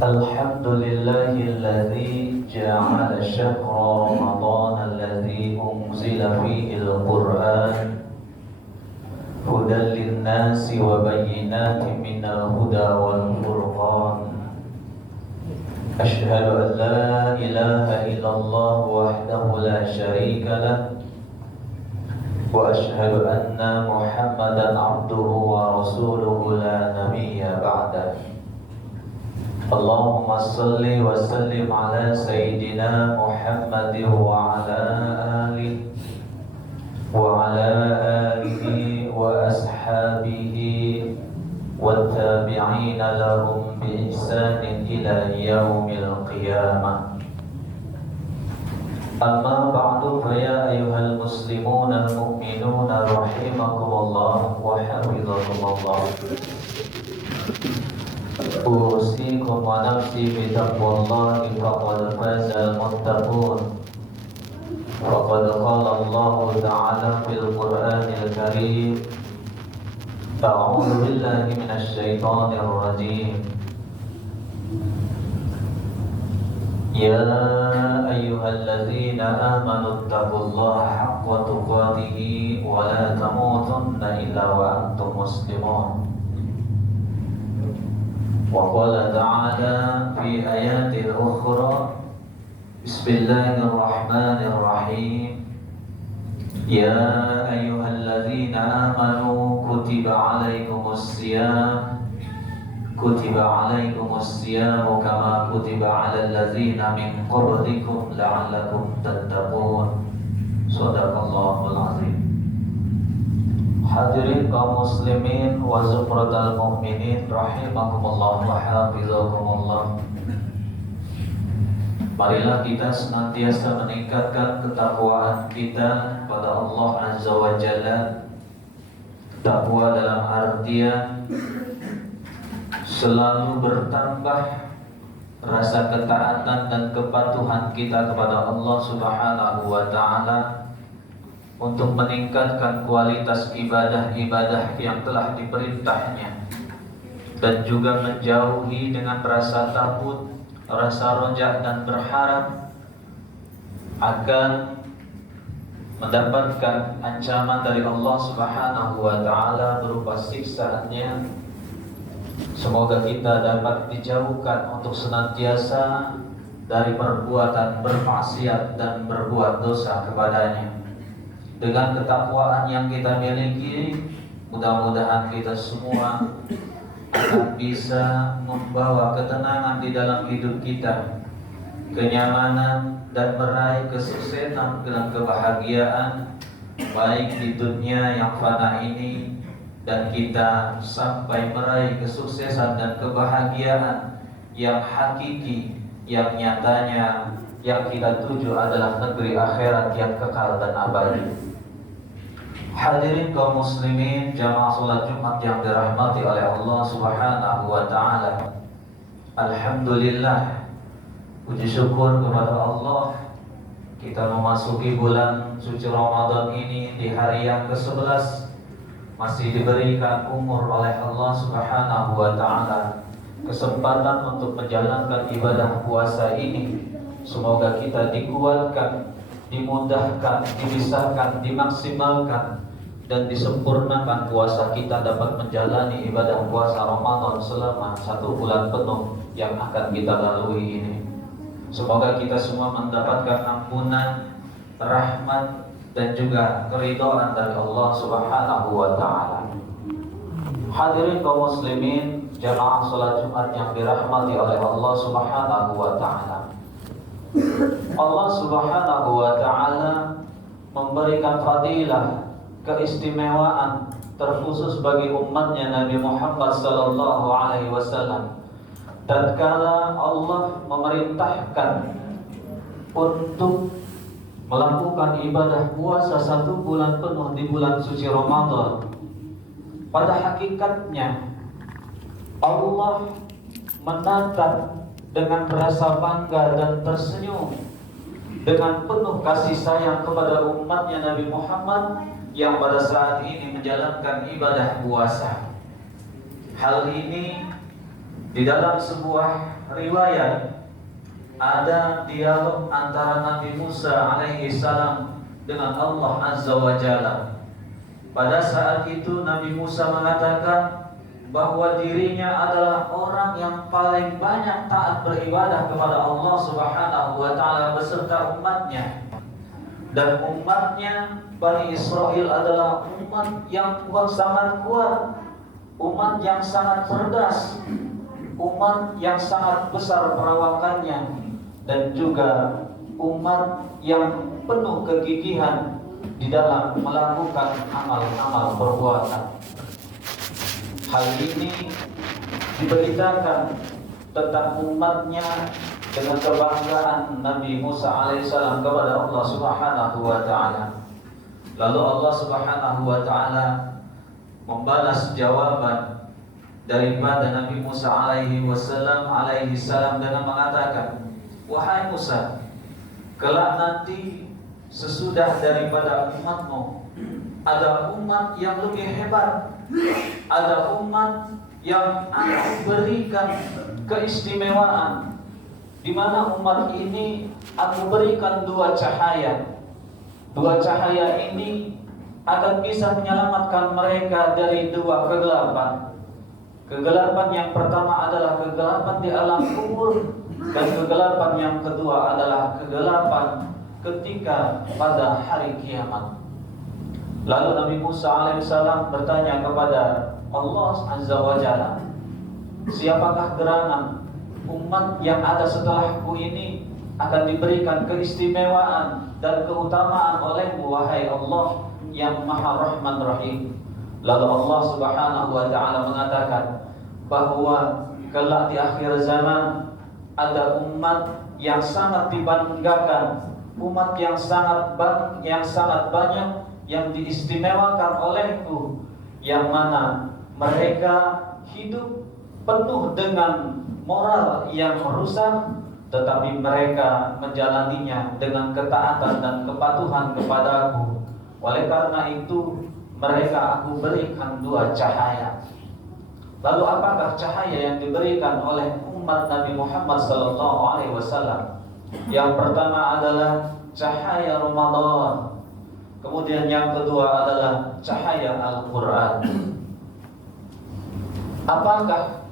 الحمد لله الذي جعل شهر رمضان الذي أنزل فيه القرآن هدى للناس وبينات من الهدى والفرقان. أشهد أن لا إله إلا الله وحده لا شريك له، وأشهد أن محمدا عبده ورسوله لا نبي بعده. اللهم صل وسلم على سيدنا محمد وعلى آله وأصحابه والتابعين لهم بإحسان إلى يوم القيامة. أما بعد، فيا أيها المسلمون المؤمنون رحمكم الله وحفظكم الله، أوصيكم ونفسي بتقوى الله فقد فاز المتقون. وقد قال الله تعالى في القرآن الكريم: أعوذ بالله من الشيطان الرجيم. يا أيها الذين آمنوا اتقوا الله حق تقاته ولا تموتن إلا وأنتم مسلمون. وقال تعالى في آيات أخرى: بسم الله الرحمن الرحيم. يا أيها الذين آمنوا كتب عليكم الصيام كما كتب على الذين من قبلكم لعلكم تتقون. Shadaqallahul azim. Hadirin kaum muslimin wa zumratal mu'minin rahimakumullah wa hafizakumullah. Marilah kita senantiasa meningkatkan ketakwaan kita pada Allah Azza wa Jalla. Takwa dalam artian selalu bertambah rasa ketaatan dan kepatuhan kita kepada Allah Subhanahu wa Ta'ala untuk meningkatkan kualitas ibadah-ibadah yang telah diperintahnya, dan juga menjauhi dengan rasa takut, rasa rojak dan berharap akan mendapatkan ancaman dari Allah Subhanahu wa Ta'ala berupa siksaannya. Semoga kita dapat dijauhkan untuk senantiasa dari perbuatan bermaksiat dan berbuat dosa kepadanya. Dengan ketakwaan yang kita miliki, mudah-mudahan kita semua akan bisa membawa ketenangan di dalam hidup kita, kenyamanan, dan meraih kesuksesan dan kebahagiaan baik di dunia yang fana ini, dan kita sampai meraih kesuksesan dan kebahagiaan yang hakiki, yang nyatanya yang kita tuju adalah negeri akhirat yang kekal dan abadi. Hadirin kaum muslimin jamaah salat Jumat yang dirahmati oleh Allah Subhanahu wa Ta'ala. Alhamdulillah, puji syukur kepada Allah, kita memasuki bulan suci Ramadan ini di hari yang ke-11, masih diberikan umur oleh Allah Subhanahu wa Ta'ala kesempatan untuk menjalankan ibadah puasa ini. Semoga kita dikuatkan, dimudahkan, dibisarkan, dimaksimalkan, dan disempurnakan puasa kita dapat menjalani ibadah puasa Ramadan selama 1 bulan penuh yang akan kita lalui ini. Semoga kita semua mendapatkan ampunan, rahmat, dan juga keridhaan dari Allah Subhanahu wa Ta'ala. Hadirin kaum muslimin jamaah salat Jumat yang dirahmati oleh Allah Subhanahu wa Ta'ala. Allah Subhanahu wa Ta'ala memberikan fadilah, keistimewaan terkhusus bagi umatnya Nabi Muhammad sallallahu alaihi wasallam. Tatkala Allah memerintahkan untuk melakukan ibadah puasa 1 bulan penuh di bulan suci Ramadan, pada hakikatnya Allah menatap dengan rasa bangga dan tersenyum dengan penuh kasih sayang kepada umatnya Nabi Muhammad yang pada saat ini menjalankan ibadah puasa. Hal ini Di dalam sebuah riwayat ada dialog antara Nabi Musa alaihi salam dengan Allah Azza wa Jalla. Pada saat itu Nabi Musa mengatakan bahwa dirinya adalah orang yang paling banyak taat beribadah kepada Allah Subhanahu wa taala beserta umatnya. Dan umatnya Bani Israel adalah umat yang sangat kuat, umat yang sangat cerdas, umat yang sangat besar perawakannya, dan juga umat yang penuh kegigihan di dalam melakukan amal-amal perbuatan. Hal ini diberitakan tentang umatnya dengan kebanggaan Nabi Musa alaihissalam kepada Allah Subhanahu wa taala. Lalu Allah Subhanahu wa taala membalas jawaban daripada Nabi Musa alaihi salam dengan mengatakan, "Wahai Musa, kelak nanti sesudah daripada umatmu ada umat yang lebih hebat, ada umat yang aku berikan keistimewaan, di mana umat ini aku berikan dua cahaya. Dua cahaya ini akan bisa menyelamatkan mereka dari dua kegelapan. Kegelapan yang pertama adalah kegelapan di alam kubur, dan kegelapan yang kedua adalah kegelapan ketika pada hari kiamat." Lalu Nabi Musa alaihissalam bertanya kepada Allah Azza wa Jalla, "Siapakah gerangan umat yang ada setelahku ini akan diberikan keistimewaan dan keutamaan olehmu, wahai Allah yang Maha Rahman Rahim?" Lalu Allah Subhanahu wa taala mengatakan bahwa kelak di akhir zaman ada umat yang sangat dibanggakan, umat yang sangat banyak yang diistimewakan olehku, yang mana mereka hidup penuh dengan moral yang rusak, tetapi mereka menjalaninya dengan ketaatan dan kepatuhan kepadaku. Oleh karena itu mereka aku berikan dua cahaya. Lalu apakah cahaya yang diberikan oleh umat Nabi Muhammad SAW? Yang pertama adalah cahaya Ramadan. Kemudian yang kedua adalah cahaya Al-Quran. Apakah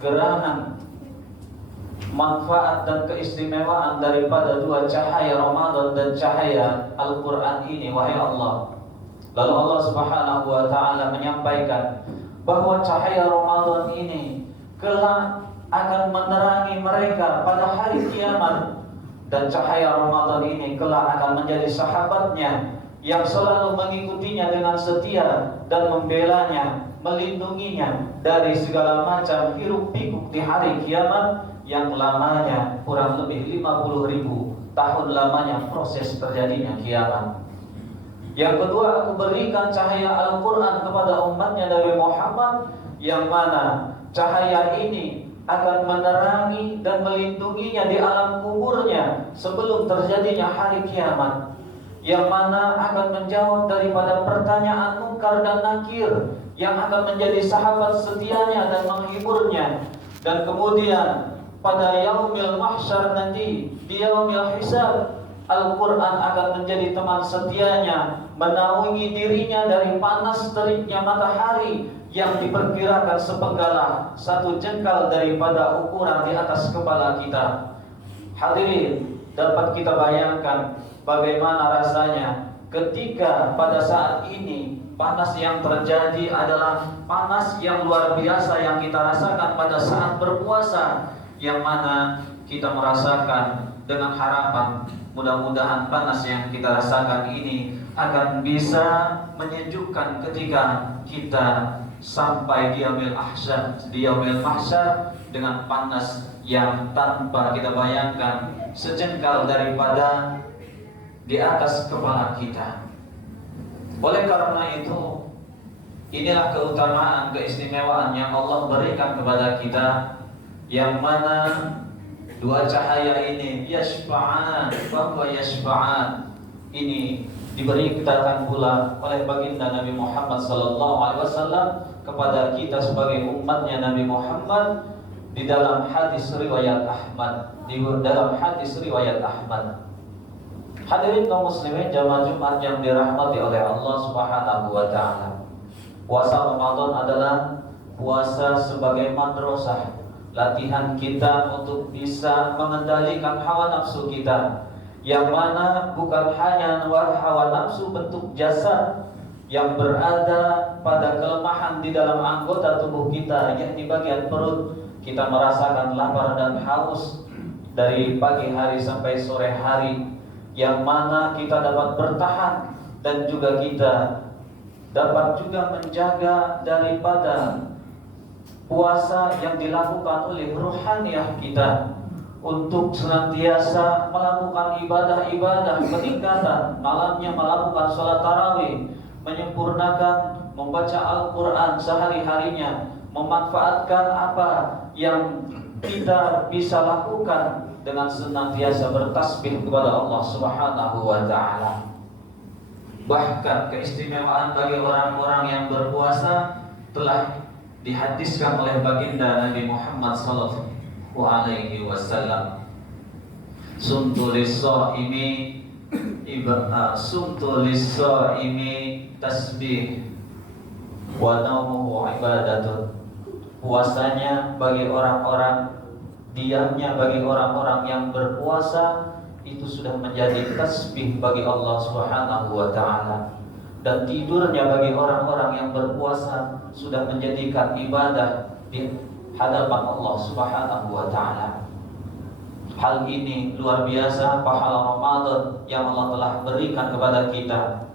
gerangan, manfaat dan keistimewaan daripada dua cahaya Ramadan dan cahaya Al-Quran ini, wahai Allah? Lalu Allah Subhanahu wa taala menyampaikan bahwa cahaya Ramadan ini kelak akan menerangi mereka pada hari kiamat, dan cahaya Ramadan ini kelak akan menjadi sahabatnya yang selalu mengikutinya dengan setia dan membelanya, melindunginya dari segala macam hiruk pikuk di hari kiamat yang lamanya kurang lebih 50.000 tahun lamanya proses terjadinya kiamat. Yang kedua, aku berikan cahaya Al-Quran kepada umatnya Nabi Muhammad, yang mana cahaya ini akan menerangi dan melindunginya di alam kuburnya sebelum terjadinya hari kiamat, yang mana akan menjawab daripada pertanyaan mungkar dan nakir, yang akan menjadi sahabat setianya dan menghiburnya. Dan kemudian pada yaumil mahsyar nanti, di yaumil hisab, Al-Quran akan menjadi teman setianya, menaungi dirinya dari panas teriknya matahari yang diperkirakan sepenggalah satu jengkal daripada ukuran di atas kepala kita. Hadirin, dapat kita bayangkan bagaimana rasanya ketika pada saat ini panas yang terjadi adalah panas yang luar biasa yang kita rasakan pada saat berpuasa, yang mana kita merasakan dengan harapan mudah-mudahan panas yang kita rasakan ini akan bisa menyejukkan ketika kita sampai di yaumil mahsyar dengan panas yang tanpa kita bayangkan sejengkal daripada di atas kepala kita. Oleh karena itu, inilah keutamaan, keistimewaan yang Allah berikan kepada kita, yang mana dua cahaya ini yashfa'an, bahwa yashfa'an ini diberitakan pula oleh baginda Nabi Muhammad SAW kepada kita sebagai umatnya Nabi Muhammad, di dalam hadis riwayat Ahmad, Hadirin kaum muslimin jamaah Jumat yang dirahmati oleh Allah Subhanahu wa taala. Puasa Ramadan adalah puasa sebagai madrasah, latihan kita untuk bisa mengendalikan hawa nafsu kita, yang mana bukan hanya hawa nafsu bentuk jasad yang berada pada kelemahan di dalam anggota tubuh kita, yakni bagian perut. Kita merasakan lapar dan haus dari pagi hari sampai sore hari, yang mana kita dapat bertahan dan juga kita dapat juga menjaga daripada puasa yang dilakukan oleh ruhaniyah kita untuk senantiasa melakukan ibadah-ibadah peningkatan, malamnya melakukan sholat tarawih, menyempurnakan membaca Al-Quran sehari-harinya, memanfaatkan apa yang kita bisa lakukan dengan senantiasa bertasbih kepada Allah Subhanahu wa taala. Bahkan keistimewaan bagi orang-orang yang berpuasa telah dihadiskan oleh baginda Nabi Muhammad sallallahu alaihi wasallam. Sumtu lis-shaimi tasbih wa naumuhu ibadatun. Puasanya bagi orang-orang, diamnya bagi orang-orang yang berpuasa itu sudah menjadi tasbih bagi Allah Subhanahu wa taala, dan tidurnya bagi orang-orang yang berpuasa sudah menjadikan ibadah di hadapan Allah Subhanahu wa taala. Hal ini luar biasa pahala Ramadan yang Allah telah berikan kepada kita.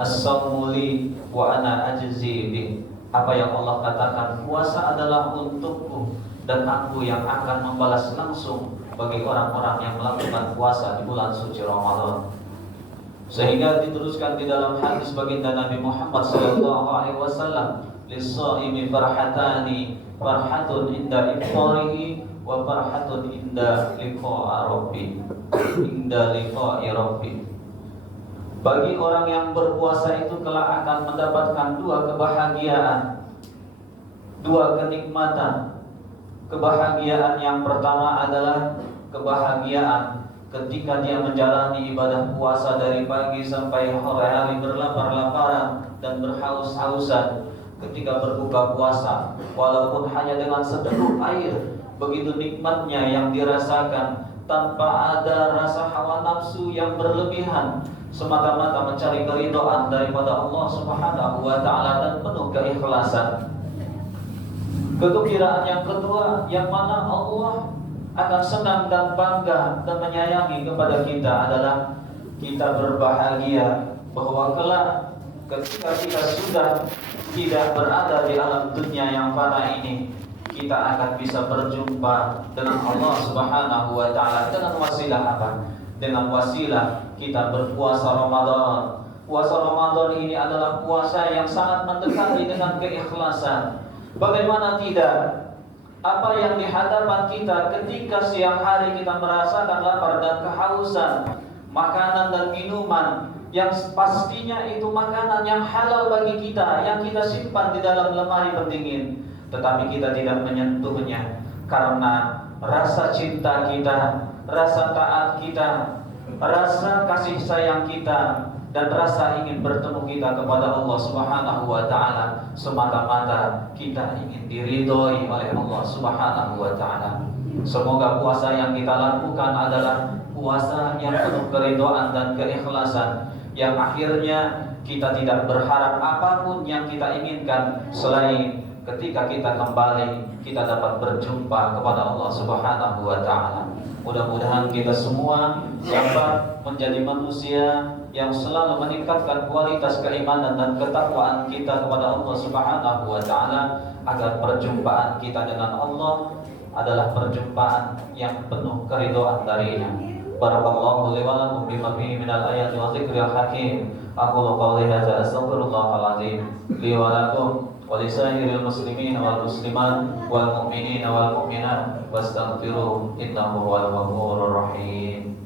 As-sawmu li wa ana ajzi bih. Apa yang Allah katakan, puasa adalah untukku dan aku yang akan membalas langsung bagi orang-orang yang melakukan puasa di bulan suci Ramadan. Sehingga diteruskan di dalam hadis baginda Nabi Muhammad SAW, lis-shaimi farhatani, farhatun inda iftarihi wa farhatun inda liqa'i rabbi. Bagi orang yang berpuasa itu kelak akan mendapatkan dua kebahagiaan, dua kenikmatan. Kebahagiaan yang pertama adalah kebahagiaan ketika dia menjalani ibadah puasa dari pagi sampai sore hari, berlapar-laparan dan berhaus-hausan. Ketika berbuka puasa, walaupun hanya dengan seteguk air, begitu nikmatnya yang dirasakan tanpa ada rasa hawa nafsu yang berlebihan, semata-mata mencari keridhaan daripada Allah Subhanahu wa taala dan penuh keikhlasan. Kegembiraan yang kedua, yang mana Allah akan senang dan bangga dan menyayangi kepada kita, adalah kita berbahagia bahwa kelak ketika kita sudah tidak berada di alam dunia yang fana ini, kita akan bisa berjumpa dengan Allah Subhanahu wa taala dengan wasilah apa? Dengan wasilah kita berpuasa Ramadan. Puasa Ramadan ini adalah puasa yang sangat mendekati dengan keikhlasan. Bagaimana tidak? Apa yang di hadapan kita ketika siang hari kita merasakan lapar dan kehausan, makanan dan minuman yang pastinya itu makanan yang halal bagi kita, yang kita simpan di dalam lemari pendingin, tetapi kita tidak menyentuhnya karena rasa cinta kita, rasa taat kita, rasa kasih sayang kita, dan rasa ingin bertemu kita kepada Allah Subhanahu wa taala. Semata-mata kita ingin diridhoi oleh Allah Subhanahu wa taala. Semoga puasa yang kita lakukan adalah puasa yang penuh keridhaan dan keikhlasan, yang akhirnya kita tidak berharap apapun yang kita inginkan selain ketika kita kembali kita dapat berjumpa kepada Allah Subhanahu wa taala. Mudah-mudahan kita semua dapat menjadi manusia yang selalu meningkatkan kualitas keimanan dan ketakwaan kita kepada Allah Subhanahu wa taala, agar perjumpaan kita dengan Allah adalah perjumpaan yang penuh keridhaan darinya. Barakallahu li wa lakum bima fihi minal ayati wa dzikril hakim. Aqulu qawli hadza astaghfirullahal azim li wa lakum wa lisairil muslimin wal muslimat wal mu'minin wal mu'minat wastaghfiruhu innahu huwal ghafurur rahim.